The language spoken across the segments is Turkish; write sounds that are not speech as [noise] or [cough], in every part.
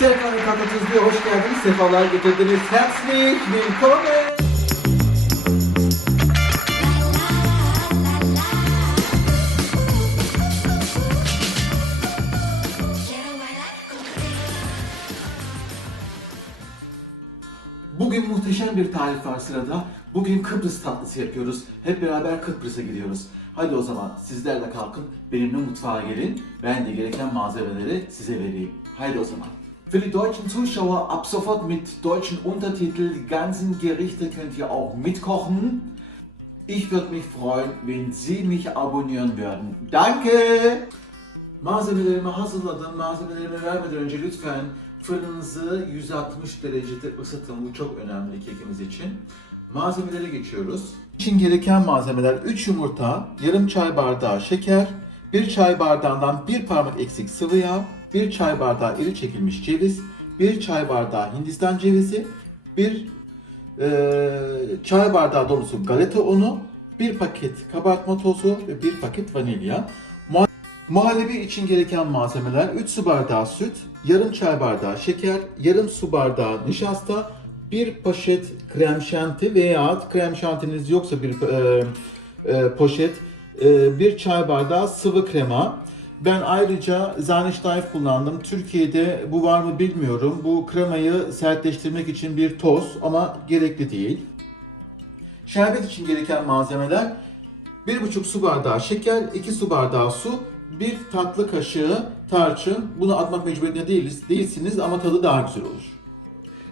Serkan Katatüzlü'ye hoş geldiniz. Sefalar getirdiniz. Herzlich willkommen. Bugün muhteşem bir tarif var sırada. Bugün Kıbrıs tatlısı yapıyoruz. Hep beraber Kıbrıs'a gidiyoruz. Hadi o zaman sizler de kalkın, benimle mutfağa gelin. Ben de gereken malzemeleri size vereyim. Haydi o zaman. Für die deutschen Zuschauer ab sofort mit deutschen Untertitel. Die ganzen Gerichte könnt ihr auch mitkochen. Ich würde mich freuen, wenn Sie mich abonnieren würden. Danke! Malzemelerimi hazırladım. Malzemelerimi vermeden önce lütfen fırınınızı 160 derecede ısıtın. Bu çok önemli kekimiz için. Malzemelere geçiyoruz. İçin gereken malzemeler 3 yumurta, yarım çay bardağı şeker, 1 çay bardağından 1 parmak eksik sıvı yağ, 1 çay bardağı iri çekilmiş ceviz, 1 çay bardağı hindistan cevizi, 1 çay bardağı dolusu galeta unu, 1 paket kabartma tozu ve 1 paket vanilya. Muha- Muhallebi için gereken malzemeler 3 su bardağı süt, yarım çay bardağı şeker, yarım su bardağı nişasta, bir poşet krem şanti veya krem şantiniz yoksa bir e, e, poşet, e, çay bardağı sıvı krema. Ben ayrıca Zahnstein kullandım. Türkiye'de bu var mı bilmiyorum. Bu kremayı sertleştirmek için bir toz ama gerekli değil. Şerbet için gereken malzemeler 1,5 su bardağı şeker, 2 su bardağı su, 1 tatlı kaşığı tarçın. Bunu atmak mecburiyetinde değiliz, değilsiniz ama tadı daha güzel olur.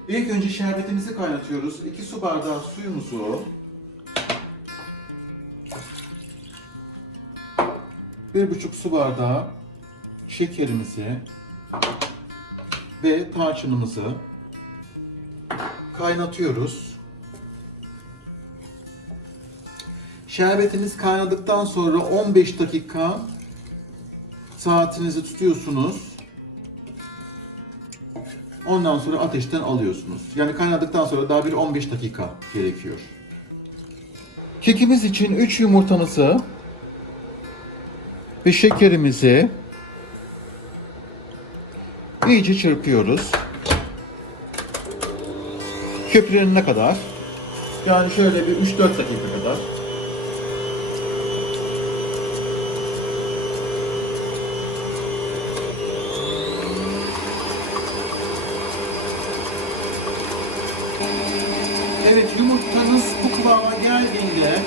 İlk önce şerbetimizi kaynatıyoruz. 2 su bardağı suyumuzu 1,5 su bardağı şekerimizi ve tarçınımızı kaynatıyoruz. Şerbetiniz kaynadıktan sonra 15 dakika saatinizi tutuyorsunuz. Ondan sonra ateşten alıyorsunuz. Yani kaynadıktan sonra daha bir 15 dakika gerekiyor. Kekimiz için 3 yumurtamızı ve şekerimizi iyice çırpıyoruz. Köpürenene kadar. Yani şöyle bir 3-4 dakika kadar. Evet yumurtanız bu kıvama geldiğinde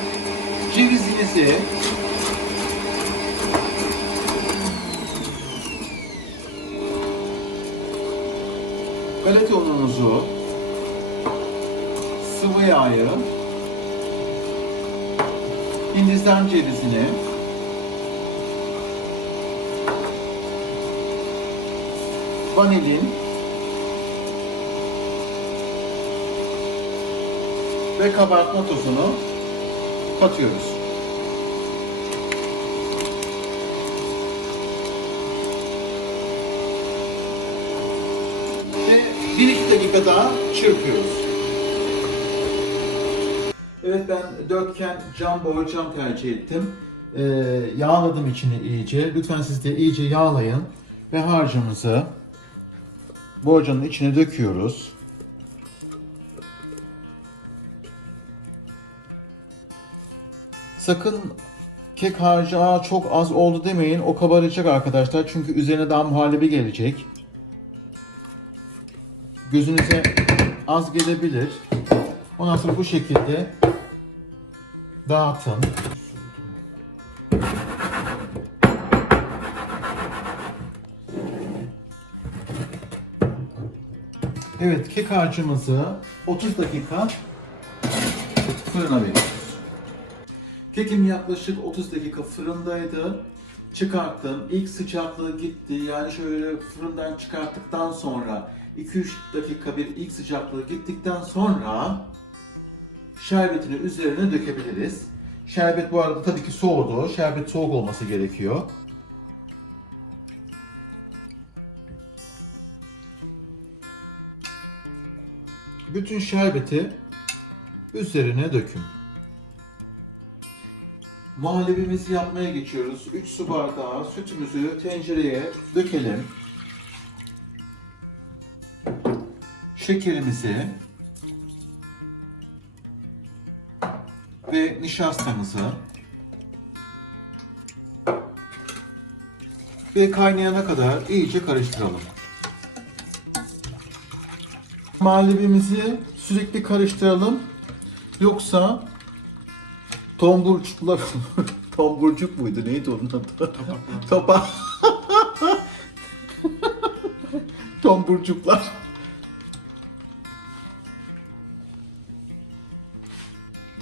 cevizinizi galeta ununuzu sıvı yağı hindistan cevizini vanilin ve kabartma tozunu katıyoruz. Ve 1-2 dakika daha çırpıyoruz. Evet ben dörtgen cam borcam tercih ettim. Ee, yağladım içini iyice. Lütfen siz de iyice yağlayın. Ve harcımızı borcanın içine döküyoruz. Sakın kek harcı "Aa, çok az oldu demeyin. O kabaracak arkadaşlar. Çünkü üzerine daha muhallebi gelecek. Gözünüze az gelebilir. Ondan sonra bu şekilde dağıtın. Evet, kek harcımızı 30 dakika fırına veriyoruz. Kekim yaklaşık 30 dakika fırındaydı. Çıkarttım. İlk sıcaklığı gitti. Yani şöyle fırından çıkarttıktan sonra 2-3 dakika bir ilk sıcaklığı gittikten sonra şerbetini üzerine dökebiliriz. Şerbet bu arada tabii ki soğudu. Şerbet soğuk olması gerekiyor. Bütün şerbeti üzerine dökün. Muhallebimizi yapmaya geçiyoruz. 3 su bardağı sütümüzü tencereye dökelim. Şekerimizi ve nişastamızı ve kaynayana kadar iyice karıştıralım. Muhallebimizi sürekli karıştıralım. Yoksa tomburcuklar [laughs] tomburcuk muydu? Neydi onun adı? Topa. [laughs] tomburcuklar.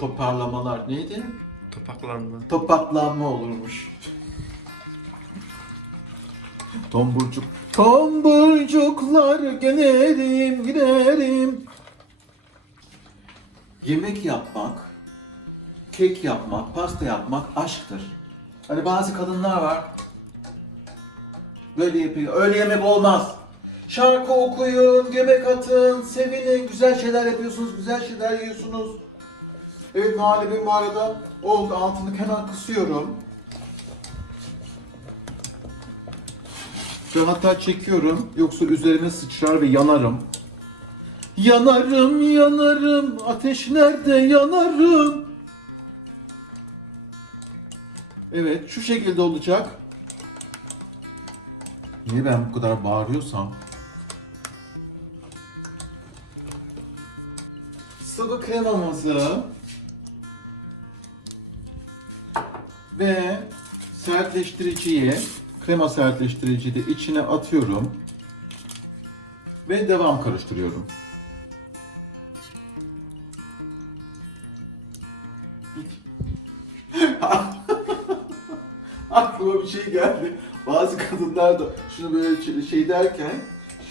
Toparlamalar neydi? Topaklanma. Topaklanma olurmuş. Tomburcuk. Tomburcuklar gelirim giderim. Yemek yapmak, kek yapmak, pasta yapmak aşktır. Hani bazı kadınlar var. Böyle yapıyor. Öyle yemek olmaz. Şarkı okuyun, yemek atın, sevinin, güzel şeyler yapıyorsunuz, güzel şeyler yiyorsunuz. Evet muhallebim bu arada oldu. Altını hemen kısıyorum. Ve hatta çekiyorum. Yoksa üzerine sıçrar ve yanarım. Yanarım, yanarım. Ateş nerede yanarım. Evet, şu şekilde olacak. Niye ben bu kadar bağırıyorsam? Sıvı kremamızı ve sertleştiriciyi, krema sertleştiriciyi de içine atıyorum ve devam karıştırıyorum. [laughs] Aklıma bir şey geldi. Bazı kadınlar da şunu böyle şey derken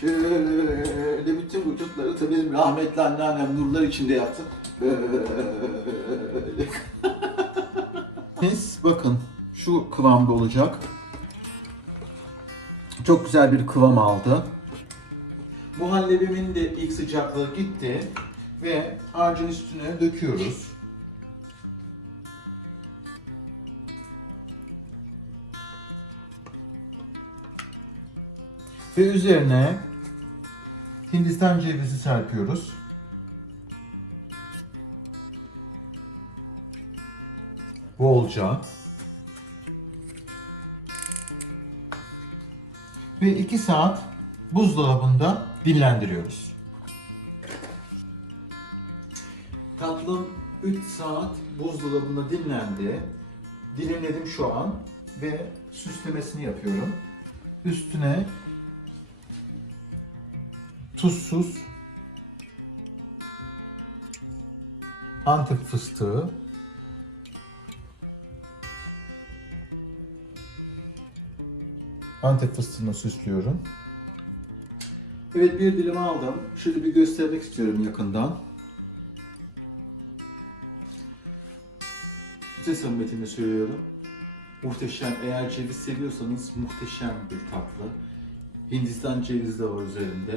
şöyle bütün vücutları tabii rahmetli anneannem nurlar içinde yattı. [laughs] Böyle. Biz bakın şu kıvamda olacak. Çok güzel bir kıvam aldı. Muhallebimin de ilk sıcaklığı gitti ve harcın üstüne döküyoruz. Ve üzerine Hindistan cevizi serpiyoruz. Bolca. Ve 2 saat buzdolabında dinlendiriyoruz. Tatlım 3 saat buzdolabında dinlendi. Dilimledim şu an ve süslemesini yapıyorum. Üstüne tuzsuz antep fıstığı antep fıstığını süslüyorum. Evet bir dilim aldım. Şöyle bir göstermek istiyorum yakından. Size samimiyetimi söylüyorum. Muhteşem. Eğer ceviz seviyorsanız muhteşem bir tatlı. Hindistan cevizi de var üzerinde.